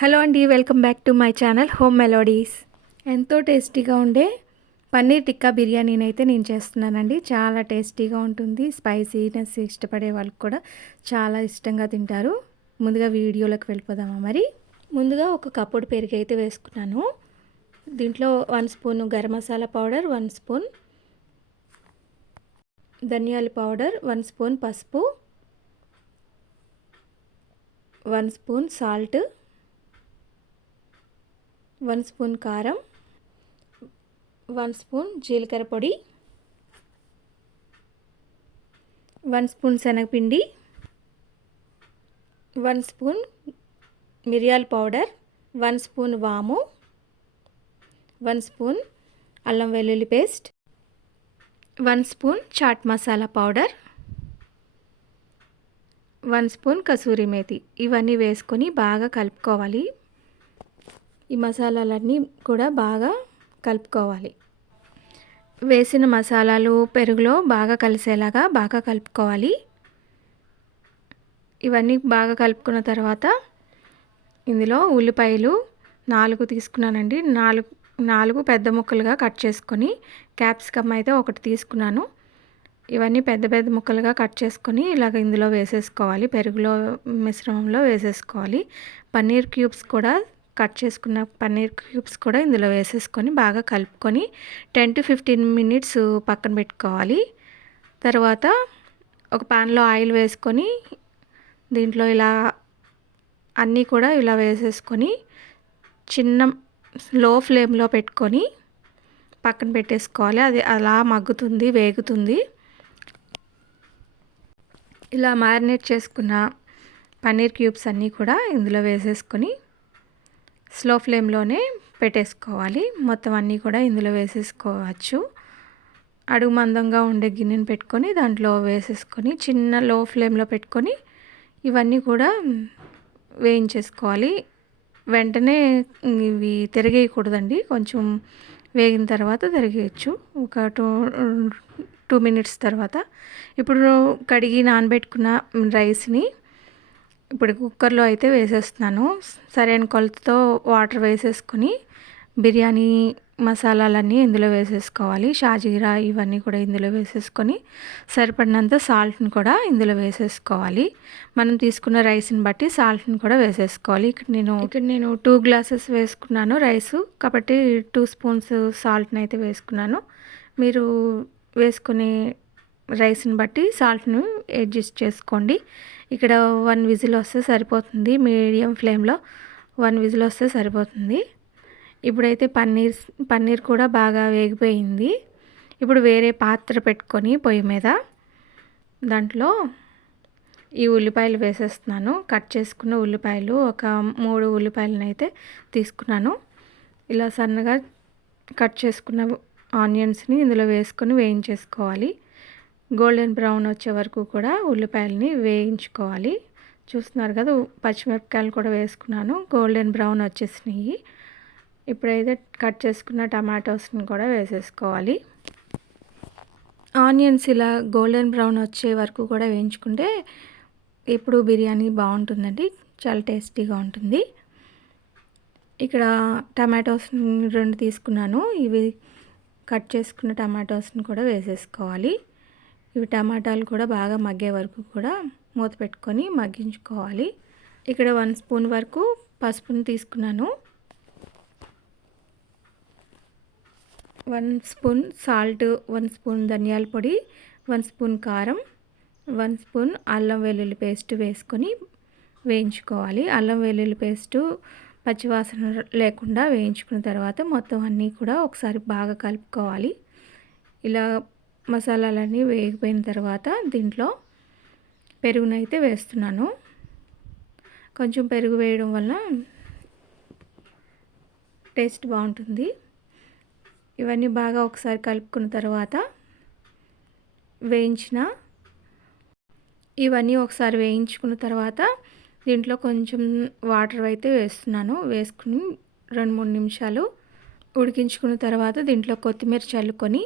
Hello అండి welcome back to my channel home melodies. ఎంతో టేస్టీగా ఉండే పన్నీర్ టిక్కా బిర్యానీని అయితే నేను చేస్తున్నానండి. చాలా టేస్టీగా ఉంటుంది స్పైసీనెస్ ఇష్టపడే వాళ్ళకి కూడా చాలా ఇష్టంగా తింటారు. ముందుగా వీడియోలోకి వెళ్ళిపోదామా మరి? ముందుగా ఒక కప్పుడు పెరుగు అయితే వేసుకున్నాను. దీంట్లో one spoon garam masala powder one spoon ధనియాల పౌడర్ వన్ స్పూన్ పసుపు one spoon salt one spoon కారం వన్ స్పూన్ జీలకర్ర పొడి వన్ స్పూన్ శనగపిండి వన్ స్పూన్ మిరియాల పౌడర్ వన్ స్పూన్ వాము వన్ స్పూన్ అల్లం వెల్లుల్లి paste one spoon chaat masala powder one spoon kasuri methi. ఇవన్నీ వేసుకొని బాగా కలుపుకోవాలి. ఈ మసాలాలన్నీ కూడా బాగా కలుపుకోవాలి. వేసిన మసాలాలు పెరుగులో బాగా కలిసేలాగా బాగా కలుపుకోవాలి. ఇవన్నీ బాగా కలుపుకున్న తర్వాత ఇందులో ఉల్లిపాయలు నాలుగు తీసుకున్నానండి. నాలుగు నాలుగు పెద్ద ముక్కలుగా కట్ చేసుకొని క్యాప్సికమ్ అయితే ఒకటి తీసుకున్నాను. ఇవన్నీ పెద్ద పెద్ద ముక్కలుగా కట్ చేసుకొని ఇలాగ ఇందులో వేసేసుకోవాలి. పెరుగులో మిశ్రమంలో వేసేసుకోవాలి. పన్నీర్ క్యూబ్స్ కూడా కట్ చేసుకున్న పన్నీర్ క్యూబ్స్ కూడా ఇందులో వేసేసుకొని బాగా కలుపుకొని టెన్ టు ఫిఫ్టీన్ మినిట్స్ పక్కన పెట్టుకోవాలి. తర్వాత ఒక పాన్లో ఆయిల్ వేసుకొని దీంట్లో ఇలా అన్నీ కూడా ఇలా వేసేసుకొని చిన్న లో ఫ్లేమ్లో పెట్టుకొని పక్కన పెట్టేసుకోవాలి. అది అలా మగ్గుతుంది వేగుతుంది. ఇలా మ్యారినేట్ చేసుకున్న పన్నీర్ క్యూబ్స్ అన్నీ కూడా ఇందులో వేసేసుకొని స్లో ఫ్లేమ్లోనే పెట్టేసుకోవాలి. మొత్తం అన్నీ కూడా ఇందులో వేసేసుకోవచ్చు. అడుగు మందంగా ఉండే గిన్నెను పెట్టుకొని దాంట్లో వేసేసుకొని చిన్న లో ఫ్లేమ్లో పెట్టుకొని ఇవన్నీ కూడా వేయించేసుకోవాలి. వెంటనే ఇవి తిరిగేయకూడదండి. కొంచెం వేగిన తర్వాత తిరిగేయచ్చు. ఒక టూ టూ మినిట్స్ తర్వాత. ఇప్పుడు కడిగి నానబెట్టుకున్న రైస్ని ఇప్పుడు కుక్కర్లో అయితే వేసేస్తున్నాను. సరైన కొలతతో వాటర్ వేసేసుకుని బిర్యానీ మసాలాలన్నీ ఇందులో వేసేసుకోవాలి. షాజీరా ఇవన్నీ కూడా ఇందులో వేసేసుకొని సరిపడినంత సాల్ట్ని కూడా ఇందులో వేసేసుకోవాలి. మనం తీసుకున్న రైస్ని బట్టి సాల్ట్ని కూడా వేసేసుకోవాలి. ఇక్కడ నేను ఇక్కడ నేను టూ గ్లాసెస్ వేసుకున్నాను రైస్. కాబట్టి టూ స్పూన్స్ సాల్ట్ని అయితే వేసుకున్నాను. మీరు వేసుకునే రైస్ని బట్టి సాల్ట్ని అడ్జస్ట్ చేసుకోండి. ఇక్కడ వన్ విజిల్ వస్తే సరిపోతుంది. మీడియం ఫ్లేమ్లో వన్ విజిల్ వస్తే సరిపోతుంది. ఇప్పుడైతే పన్నీర్ పన్నీర్ కూడా బాగా వేగిపోయింది. ఇప్పుడు వేరే పాత్ర పెట్టుకొని పొయ్యి మీద దాంట్లో ఈ ఉల్లిపాయలు వేసేస్తున్నాను. కట్ చేసుకున్న ఉల్లిపాయలు ఒక మూడు ఉల్లిపాయలను అయితే తీసుకున్నాను. ఇలా సన్నగా కట్ చేసుకున్న ఆనియన్స్ని ఇందులో వేసుకొని వేయించేసుకోవాలి. గోల్డెన్ బ్రౌన్ వచ్చే వరకు కూడా ఉల్లిపాయలని వేయించుకోవాలి. చూస్తున్నారు కదా పచ్చిమిరపకాయలు కూడా వేసుకున్నాను. గోల్డెన్ బ్రౌన్ వచ్చేసినాయి. ఇప్పుడైతే కట్ చేసుకున్న టమాటోస్ని కూడా వేసేసుకోవాలి. ఆనియన్స్ ఇలా గోల్డెన్ బ్రౌన్ వచ్చే వరకు కూడా వేయించుకుంటే ఇప్పుడు బిర్యానీ బాగుంటుందండి. చాలా టేస్టీగా ఉంటుంది. ఇక్కడ టమాటోస్ రెండు తీసుకున్నాను. ఇవి కట్ చేసుకున్న టమాటోస్ని కూడా వేసేసుకోవాలి. ఇవి టమాటాలు కూడా బాగా మగ్గే వరకు కూడా మూత పెట్టుకొని మగ్గించుకోవాలి. ఇక్కడ వన్ స్పూన్ వరకు పసుపుని తీసుకున్నాను. One spoon salt one spoon ధనియాల పొడి వన్ స్పూన్ కారం వన్ స్పూన్ అల్లం వెల్లుల్లి పేస్ట్ వేసుకొని వేయించుకోవాలి. అల్లం వెల్లుల్లి పేస్టు పచ్చివాసన లేకుండా వేయించుకున్న తర్వాత మొత్తం అన్నీ కూడా ఒకసారి బాగా కలుపుకోవాలి. ఇలా మసాలాలన్నీ వేగిపోయిన తర్వాత దీంట్లో పెరుగునైతే వేస్తున్నాను. కొంచెం పెరుగు వేయడం వల్ల టేస్ట్ బాగుంటుంది. ఇవన్నీ బాగా ఒకసారి కలుపుకున్న తర్వాత వేయించిన ఇవన్నీ ఒకసారి వేయించుకున్న తర్వాత దీంట్లో కొంచెం వాటర్ అయితే వేస్తున్నాను. వేసుకుని రెండు మూడు నిమిషాలు ఉడికించుకున్న తర్వాత దీంట్లో కొత్తిమీర చల్లుకొని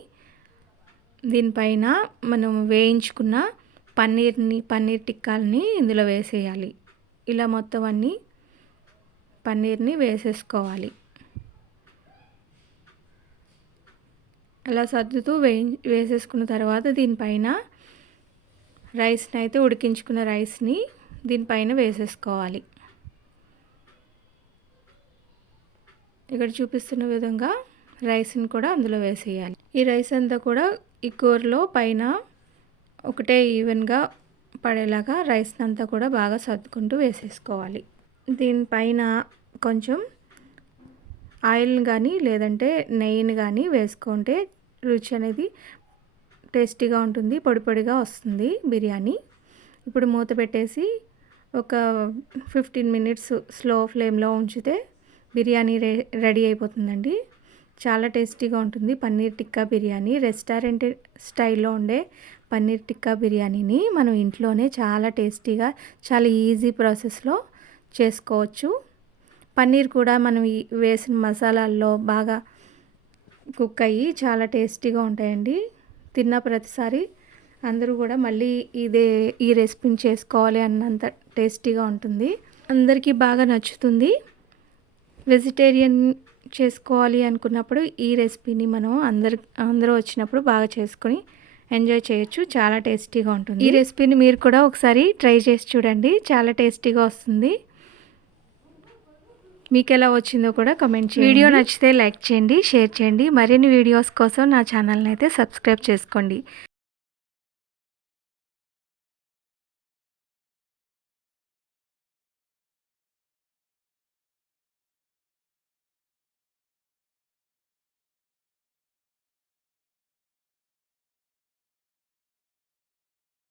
దీనిపైన మనం వేయించుకున్న పన్నీర్ని పన్నీర్ టిక్కాలని ఇందులో వేసేయాలి. ఇలా మొత్తం అన్నీ పన్నీర్ని వేసేసుకోవాలి. అలా సర్దుతూ వే వేసేసుకున్న తర్వాత దీనిపైన రైస్ని అయితే ఉడికించుకున్న రైస్ని దీనిపైన వేసేసుకోవాలి. ఇక్కడ చూపిస్తున్న విధంగా రైస్ని కూడా అందులో వేసేయాలి. ఈ రైస్ అంతా కూడా ఈ కూరలో పైన ఒకటే ఈవెన్గా పడేలాగా రైస్ని అంతా కూడా బాగా సర్దుకుంటూ వేసేసుకోవాలి. దీనిపైన కొంచెం ఆయిల్ని కానీ లేదంటే నెయ్యిని కానీ వేసుకుంటే రుచి అనేది టేస్టీగా ఉంటుంది పొడి పొడిగా వస్తుంది బిర్యానీ. ఇప్పుడు మూత పెట్టేసి ఒక ఫిఫ్టీన్ మినిట్స్ స్లో ఫ్లేమ్లో ఉంచితే బిర్యానీ రెడీ అయిపోతుందండి. చాలా టేస్టీగా ఉంటుంది. పన్నీర్ టిక్కా బిర్యానీ. రెస్టారెంట్ స్టైల్లో ఉండే పన్నీర్ టిక్కా బిర్యానీని మనం ఇంట్లోనే చాలా టేస్టీగా చాలా ఈజీ ప్రాసెస్లో చేసుకోవచ్చు. పన్నీర్ కూడా మనం వేసిన మసాలాల్లో బాగా కుక్ అయ్యి చాలా టేస్టీగా ఉంటాయండి. తిన్న ప్రతిసారి అందరూ కూడా మళ్ళీ ఇదే ఈ రెసిపీని చేసుకోవాలి అన్నంత టేస్టీగా ఉంటుంది. అందరికీ బాగా నచ్చుతుంది. వెజిటేరియన్ చేసుకోవాలి అనుకున్నప్పుడు ఈ రెసిపీని మనం అందరు అందరూ వచ్చినప్పుడు బాగా చేసుకొని ఎంజాయ్ చేయొచ్చు. చాలా టేస్టీగా ఉంటుంది. ఈ రెసిపీని మీరు కూడా ఒకసారి ట్రై చేసి చూడండి. చాలా టేస్టీగా వస్తుంది. మీకు ఎలా వచ్చిందో కూడా కమెంట్ చేయండి. వీడియో నచ్చితే లైక్ చేయండి షేర్ చేయండి. మరిన్ని వీడియోస్ కోసం నా ఛానల్ని అయితే సబ్స్క్రైబ్ చేసుకోండి.